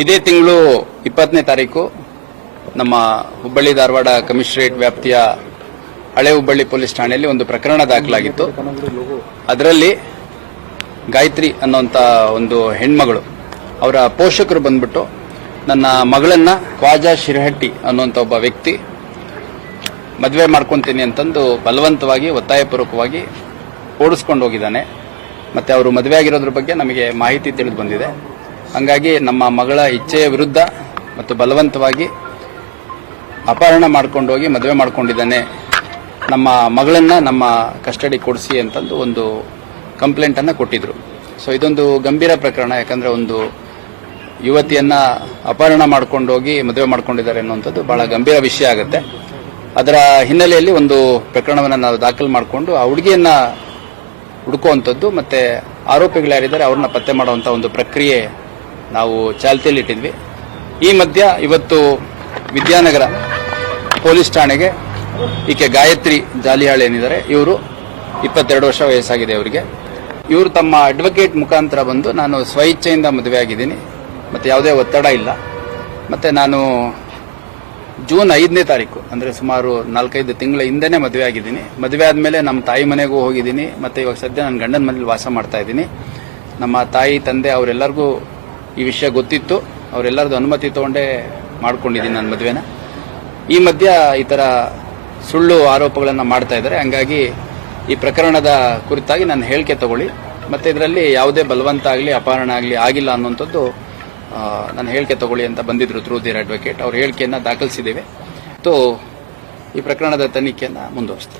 ಇದೇ ತಿಂಗಳು 20ನೇ ತಾರೀಕು ನಮ್ಮ ಹುಬ್ಬಳ್ಳಿ ಧಾರವಾಡ ಕಮಿಷನರೇಟ್ ವ್ಯಾಪ್ತಿಯ ಹಳೆ ಹುಬ್ಬಳ್ಳಿ ಪೊಲೀಸ್ ಠಾಣೆಯಲ್ಲಿ ಒಂದು ಪ್ರಕರಣ ದಾಖಲಾಗಿತ್ತು. ಅದರಲ್ಲಿ ಗಾಯತ್ರಿ ಅನ್ನುವಂತ ಒಂದು ಹೆಣ್ಮಗಳು ಅವರ ಪೋಷಕರು ಬಂದ್ಬಿಟ್ಟು ನನ್ನ ಮಗಳನ್ನ ಖ್ವಾಜಾ ಶಿರಹಟ್ಟಿ ಅನ್ನುವಂತ ಒಬ್ಬ ವ್ಯಕ್ತಿ ಮದುವೆ ಮಾಡ್ಕೊಂತೀನಿ ಅಂತಂದು ಬಲವಂತವಾಗಿ ಒತ್ತಾಯಪೂರ್ವಕವಾಗಿ ಓಡಿಸ್ಕೊಂಡು ಹೋಗಿದ್ದಾನೆ. ಮತ್ತೆ ಅವರು ಮದುವೆ ಆಗಿರೋದ್ರ ಬಗ್ಗೆ ನಮಗೆ ಮಾಹಿತಿ ತಿಳಿದು ಬಂದಿದೆ. ಹಂಗಾಗಿ ನಮ್ಮ ಮಗಳ ಇಚ್ಛೆಯ ವಿರುದ್ಧ ಮತ್ತು ಬಲವಂತವಾಗಿ ಅಪಹರಣ ಮಾಡ್ಕೊಂಡು ಹೋಗಿ ಮದುವೆ ಮಾಡ್ಕೊಂಡಿದ್ದಾನೆ, ನಮ್ಮ ಮಗಳನ್ನ ನಮ್ಮ ಕಸ್ಟಡಿ ಕೊಡಿಸಿ ಅಂತಂದು ಒಂದು ಕಂಪ್ಲೇಂಟ್ ಅನ್ನ ಕೊಟ್ಟಿದ್ರು. ಸೊ ಇದೊಂದು ಗಂಭೀರ ಪ್ರಕರಣ. ಯಾಕಂದ್ರೆ ಒಂದು ಯುವತಿಯನ್ನ ಅಪಹರಣ ಮಾಡ್ಕೊಂಡು ಹೋಗಿ ಮದುವೆ ಮಾಡ್ಕೊಂಡಿದ್ದಾರೆ ಅನ್ನುವಂಥದ್ದು ಬಹಳ ಗಂಭೀರ ವಿಷಯ ಆಗುತ್ತೆ. ಅದರ ಹಿನ್ನೆಲೆಯಲ್ಲಿ ಒಂದು ಪ್ರಕರಣವನ್ನು ನಾವು ದಾಖಲು ಮಾಡಿಕೊಂಡು ಆ ಹುಡುಗಿಯನ್ನ ಹುಡುಕುವಂಥದ್ದು ಮತ್ತೆ ಆರೋಪಿಗಳು ಯಾರಿದ್ದಾರೆ ಅವ್ರನ್ನ ಪತ್ತೆ ಮಾಡುವಂತ ಒಂದು ಪ್ರಕ್ರಿಯೆ ನಾವು ಚಾಲ್ತಿಯಲ್ಲಿ ಇಟ್ಟಿದ್ವಿ. ಈ ಮಧ್ಯ ಇವತ್ತು ವಿದ್ಯಾನಗರ ಪೊಲೀಸ್ ಠಾಣೆಗೆ ಈಕೆ ಗಾಯತ್ರಿ ಜಾಲಿಹಾಳ್ ಏನಿದ್ದಾರೆ ಇವರು 22 ವರ್ಷ ವಯಸ್ಸಾಗಿದೆ ಅವರಿಗೆ. ಇವರು ತಮ್ಮ ಅಡ್ವೊಕೇಟ್ ಮುಖಾಂತರ ಬಂದು ನಾನು ಸ್ವಇಚ್ಛೆಯಿಂದ ಮದುವೆ ಆಗಿದ್ದೀನಿ, ಮತ್ತೆ ಯಾವುದೇ ಒತ್ತಡ ಇಲ್ಲ, ಮತ್ತೆ ನಾನು ಜೂನ್ 5ನೇ ತಾರೀಕು ಅಂದ್ರೆ ಸುಮಾರು 4-5 ತಿಂಗಳ ಹಿಂದೆನೆ ಮದುವೆ ಆಗಿದ್ದೀನಿ. ಮದುವೆ ಆದ್ಮೇಲೆ ನಮ್ಮ ತಾಯಿ ಮನೆಗೂ ಹೋಗಿದ್ದೀನಿ, ಮತ್ತೆ ಇವಾಗ ಸದ್ಯ ನನ್ನ ಗಂಡನ ಮನೇಲಿ ವಾಸ ಮಾಡ್ತಾ ಇದ್ದೀನಿ. ನಮ್ಮ ತಾಯಿ ತಂದೆ ಅವರೆಲ್ಲರಿಗೂ ಈ ವಿಷಯ ಗೊತ್ತಿತ್ತು, ಅವರೆಲ್ಲರದು ಅನುಮತಿ ತಗೊಂಡೇ ಮಾಡ್ಕೊಂಡಿದ್ದೀನಿ ನನ್ನ ಮದುವೆನ. ಈ ಮಧ್ಯ ಈ ತರ ಸುಳ್ಳು ಆರೋಪಗಳನ್ನ ಮಾಡ್ತಾ ಇದ್ದಾರೆ. ಹಂಗಾಗಿ ಈ ಪ್ರಕರಣದ ಕುರಿತಾಗಿ ನಾನು ಹೇಳಿಕೆ ತಗೊಳ್ಳಿ, ಮತ್ತೆ ಇದರಲ್ಲಿ ಯಾವುದೇ ಬಲವಂತ ಆಗಲಿ ಅಪಹರಣ ಆಗಲಿ ಆಗಿಲ್ಲ ಅನ್ನುವಂಥದ್ದು ನಾನು ಹೇಳಿಕೆ ತಗೊಳ್ಳಿ ಅಂತ ಬಂದಿದ್ರು ಥ್ರೂ ದೇರ್ ಅಡ್ವೊಕೇಟ್. ಅವ್ರ ಹೇಳಿಕೆಯನ್ನ ದಾಖಲಿಸಿದ್ದೇವೆ. ಈ ಪ್ರಕರಣದ ತನಿಖೆಯನ್ನ ಮುಂದುವರಿಸ್ತೀವಿ.